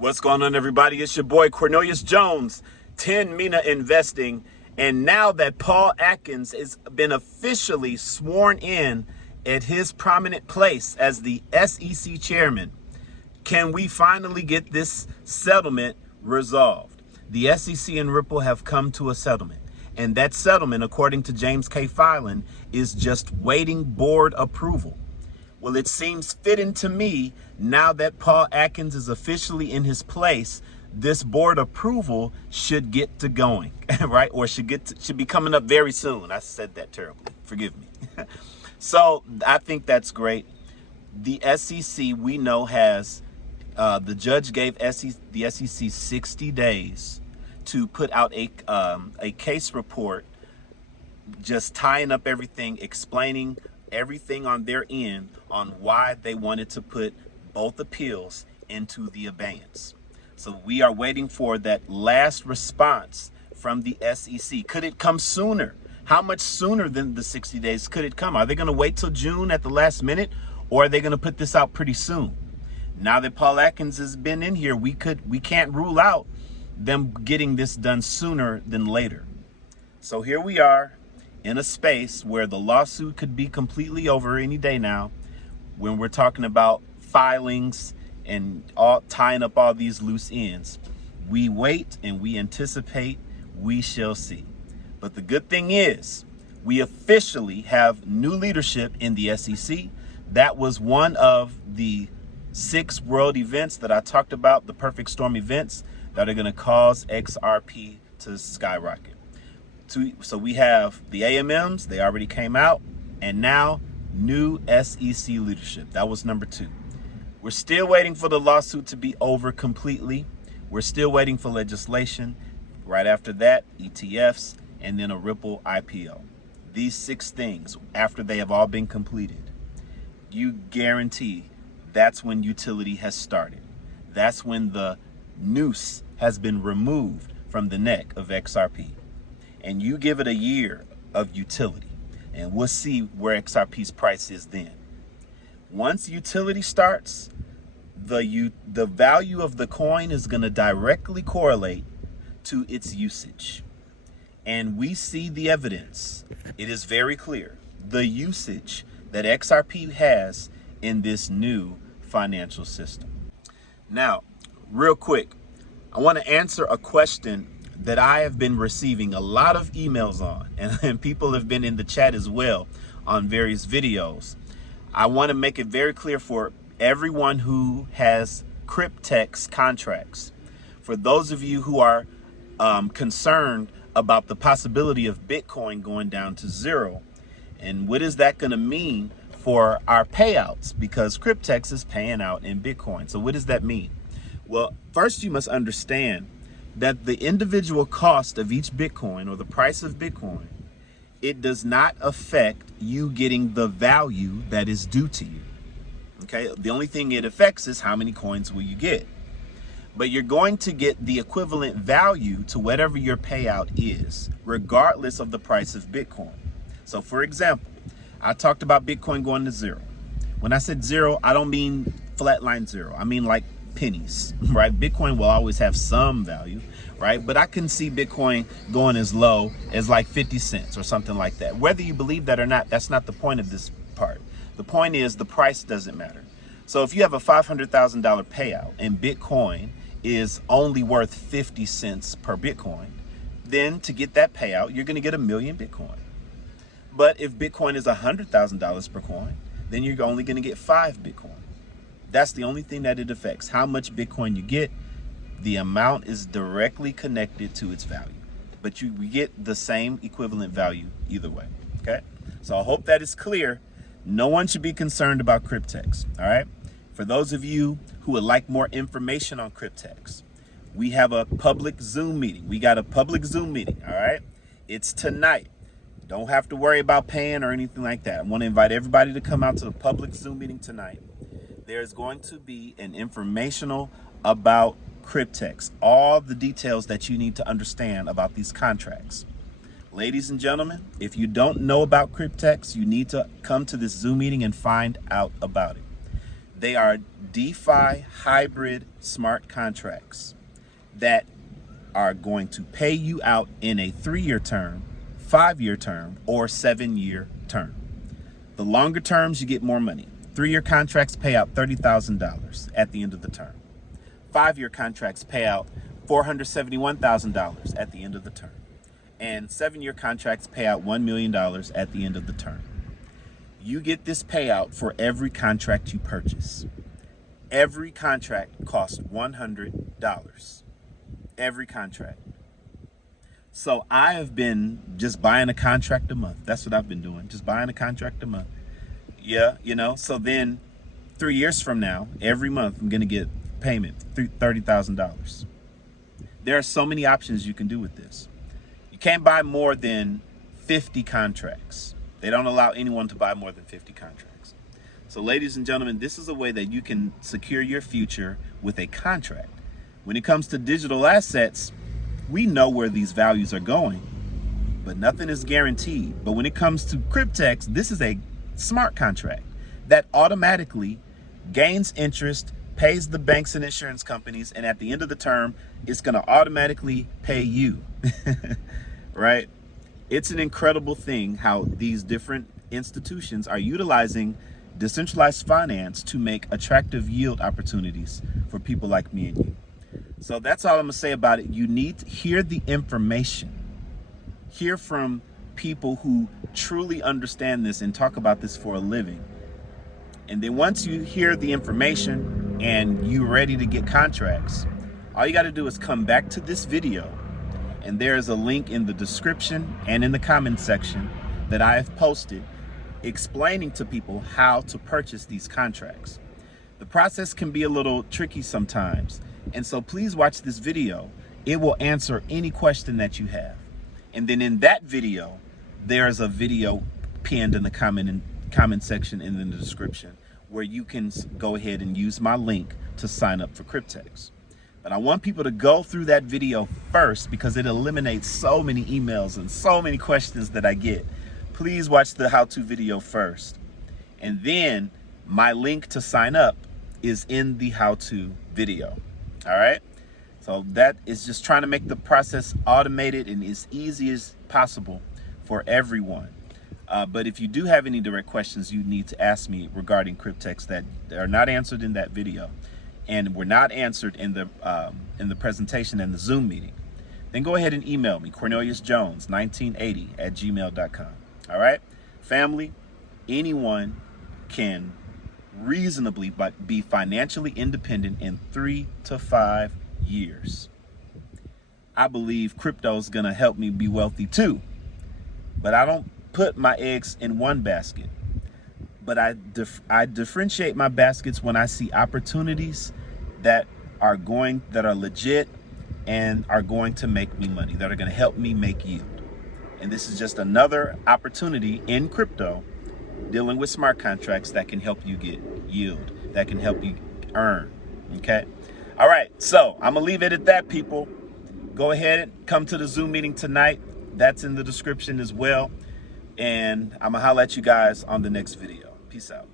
What's going on, everybody? It's your boy Cornelius Jones, 10 Mina Investing. And now that Paul Atkins has been officially sworn in at his prominent place as the SEC chairman, can we finally get this settlement resolved? The SEC and Ripple have come to a settlement. And that settlement, according to James K. Filan, is just waiting board approval. Well, it seems fitting to me, now that Paul Atkins is officially in his place, this board approval should get to going, right? Or should be coming up very soon. I said that terribly. Forgive me. So I think that's great. The SEC, we know, has the judge gave the SEC 60 days to put out a case report, just tying up everything, explaining everything on their end on why they wanted to put both appeals into the abeyance. So we are waiting for that last response from the SEC. Could it come sooner? How much sooner than the 60 days could it come? Are they going to wait till June at the last minute, or are they going to put this out pretty soon? Now that Paul Atkins has been in here, we can't rule out them getting this done sooner than later. So here we are in a space where the lawsuit could be completely over any day now, when we're talking about filings and tying up all these loose ends. We wait and we anticipate, we shall see. But the good thing is, we officially have new leadership in the SEC. That was one of the 6 world events that I talked about, the perfect storm events that are going to cause XRP to skyrocket. So we have the AMMs, they already came out, and now new SEC leadership. That was number 2. We're still waiting for the lawsuit to be over completely. We're still waiting for legislation. Right after that, ETFs, and then a Ripple IPO. These 6 things, after they have all been completed, you guarantee that's when utility has started. That's when the noose has been removed from the neck of XRP. And you give it a year of utility, and we'll see where XRP's price is then. Once utility starts, the value of the coin is going to directly correlate to its usage. And we see the evidence. It is very clear. The usage that XRP has in this new financial system. Now, real quick, I want to answer a question that I have been receiving a lot of emails on, and people have been in the chat as well on various videos. I want to make it very clear for everyone who has Cryptex contracts. For those of you who are concerned about the possibility of Bitcoin going down to 0, and what is that going to mean for our payouts, because Cryptex is paying out in Bitcoin. So what does that mean? Well, first you must understand that the individual cost of each Bitcoin, or the price of Bitcoin, it does not affect you getting the value that is due to you. Okay, the only thing it affects is how many coins will you get. But you're going to get the equivalent value to whatever your payout is, regardless of the price of Bitcoin. So for example, I talked about Bitcoin going to 0. When I said 0, I don't mean flatline 0. I mean like pennies, right? Bitcoin will always have some value, right? But I can see Bitcoin going as low as like 50 cents or something like that. Whether you believe that or not, that's not the point of this part. The point is the price doesn't matter. So if you have a $500,000 payout and Bitcoin is only worth 50 cents per Bitcoin, then to get that payout, you're going to get 1 million Bitcoin. But if Bitcoin is $100,000 per coin, then you're only going to get 5 Bitcoin. That's the only thing that it affects. How much Bitcoin you get, the amount is directly connected to its value. But we get the same equivalent value either way, okay? So I hope that is clear. No one should be concerned about Cryptex, all right? For those of you who would like more information on Cryptex, we have a public Zoom meeting. We got a public Zoom meeting, all right? It's tonight. Don't have to worry about paying or anything like that. I want to invite everybody to come out to the public Zoom meeting tonight. There's going to be an informational about Cryptex, all the details that you need to understand about these contracts. Ladies and gentlemen, if you don't know about Cryptex, you need to come to this Zoom meeting and find out about it. They are DeFi hybrid smart contracts that are going to pay you out in a 3-year term, 5-year term, or 7-year term. The longer terms, you get more money. 3-year contracts pay out $30,000 at the end of the term. 5-year contracts pay out $471,000 at the end of the term. And 7-year contracts pay out $1 million at the end of the term. You get this payout for every contract you purchase. Every contract costs $100. Every contract. So I have been just buying a contract a month. That's what I've been doing. Just buying a contract a month. Yeah, you know, so then 3 years from now, every month I'm going to get payment, $30,000. There are so many options you can do with this. You can't buy more than 50 contracts. They don't allow anyone to buy more than 50 contracts. So ladies and gentlemen, this is a way that you can secure your future with a contract. When it comes to digital assets, we know where these values are going, but nothing is guaranteed. But when it comes to Cryptex, this is a smart contract that automatically gains interest, pays the banks and insurance companies, and at the end of the term, it's going to automatically pay you, right? It's an incredible thing how these different institutions are utilizing decentralized finance to make attractive yield opportunities for people like me and you. So that's all I'm gonna say about it. You need to hear the information, hear from people who truly understand this and talk about this for a living. And then once you hear the information and you're ready to get contracts, all you gotta do is come back to this video, and there's a link in the description and in the comment section that I have posted explaining to people how to purchase these contracts. The process can be a little tricky sometimes, and so please watch this video. It will answer any question that you have. And then in that video, there's a video pinned in the comment section and in the description where you can go ahead and use my link to sign up for Cryptex. But I want people to go through that video first because it eliminates so many emails and so many questions that I get. Please watch the how-to video first. And then my link to sign up is in the how-to video. All right? So that is just trying to make the process automated and as easy as possible for everyone. But if you do have any direct questions you need to ask me regarding Cryptex that are not answered in that video and were not answered in the presentation and the Zoom meeting, then go ahead and email me, corneliusjones1980@gmail.com. All right? Family, anyone can reasonably be financially independent in 3 to 5 years. I believe crypto is going to help me be wealthy too, but I don't put my eggs in one basket. But I differentiate my baskets when I see opportunities that are legit and are going to make me money, that are going to help me make yield. And this is just another opportunity in crypto dealing with smart contracts that can help you get yield, that can help you earn. Okay? All right, so I'm gonna leave it at that, people. Go ahead and come to the Zoom meeting tonight. That's in the description as well. And I'm gonna holler at you guys on the next video. Peace out.